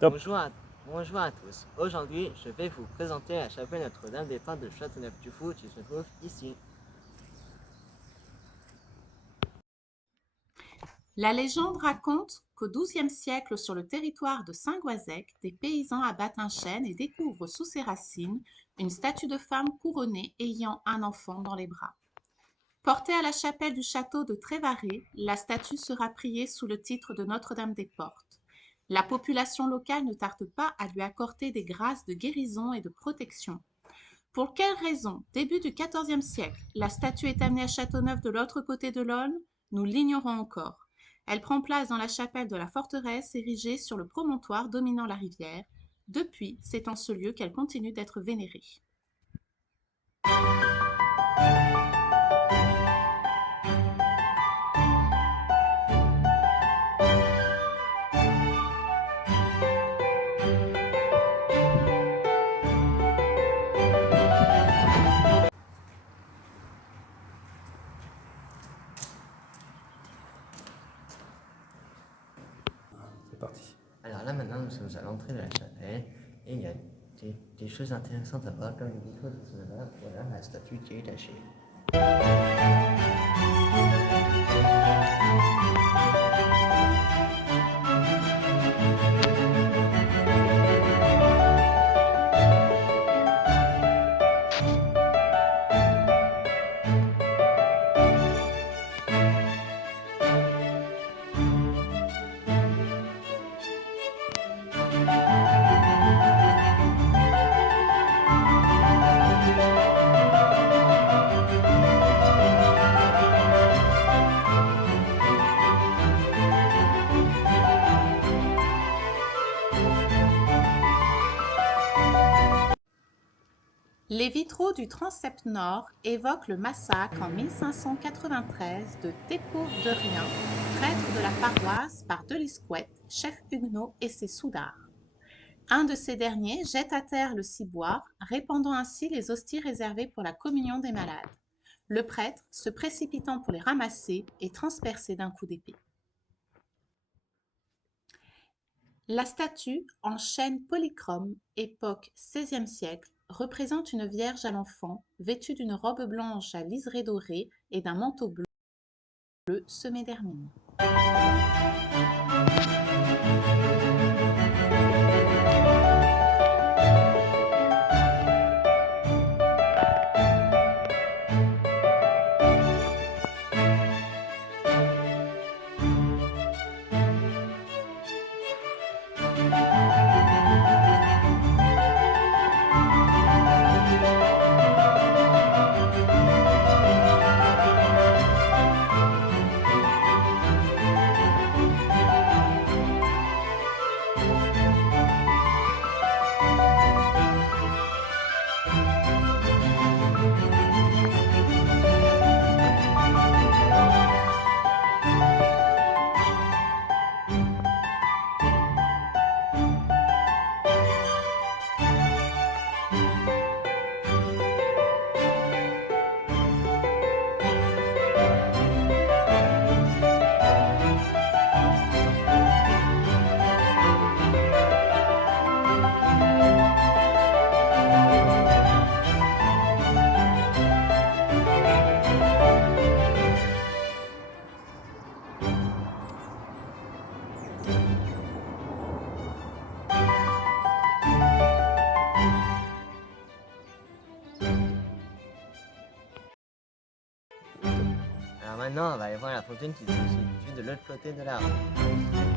Top. Bonjour à, bonjour à tous. Aujourd'hui, je vais vous présenter la chapelle Notre-Dame-des-Pins de Châteauneuf-du-Fou qui se trouve ici. La légende raconte qu'au XIIe siècle, sur le territoire de Saint-Goazec, des paysans abattent un chêne et découvrent sous ses racines une statue de femme couronnée ayant un enfant dans les bras. Portée à la chapelle du château de Trévaré, la statue sera priée sous le titre de Notre-Dame des Portes. La population locale ne tarde pas à lui accorder des grâces de guérison et de protection. Pour quelle raison, début du XIVe siècle, la statue est amenée à Châteauneuf de l'autre côté de l'Aulne, nous l'ignorons encore. Elle prend place dans la chapelle de la forteresse érigée sur le promontoire dominant la rivière. Depuis, c'est en ce lieu qu'elle continue d'être vénérée. C'est parti. Alors là, maintenant, nous sommes à l'entrée de la chapelle et il y a des choses intéressantes à voir, comme le vitraux de cinéma. Voilà la statue qui est cachée. Les vitraux du transept nord évoquent le massacre en 1593 de Thépo de Rien, prêtre de la paroisse, par Delisquette, chef huguenot et ses soudards. Un de ces derniers jette à terre le ciboire, répandant ainsi les hosties réservées pour la communion des malades. Le prêtre, se précipitant pour les ramasser, est transpercé d'un coup d'épée. La statue, en chêne polychrome, époque XVIe siècle, représente une vierge à l'enfant, vêtue d'une robe blanche à liseré doré et d'un manteau bleu semé d'hermine. Alors maintenant, on va aller voir la fontaine qui se situe de l'autre côté de la rue.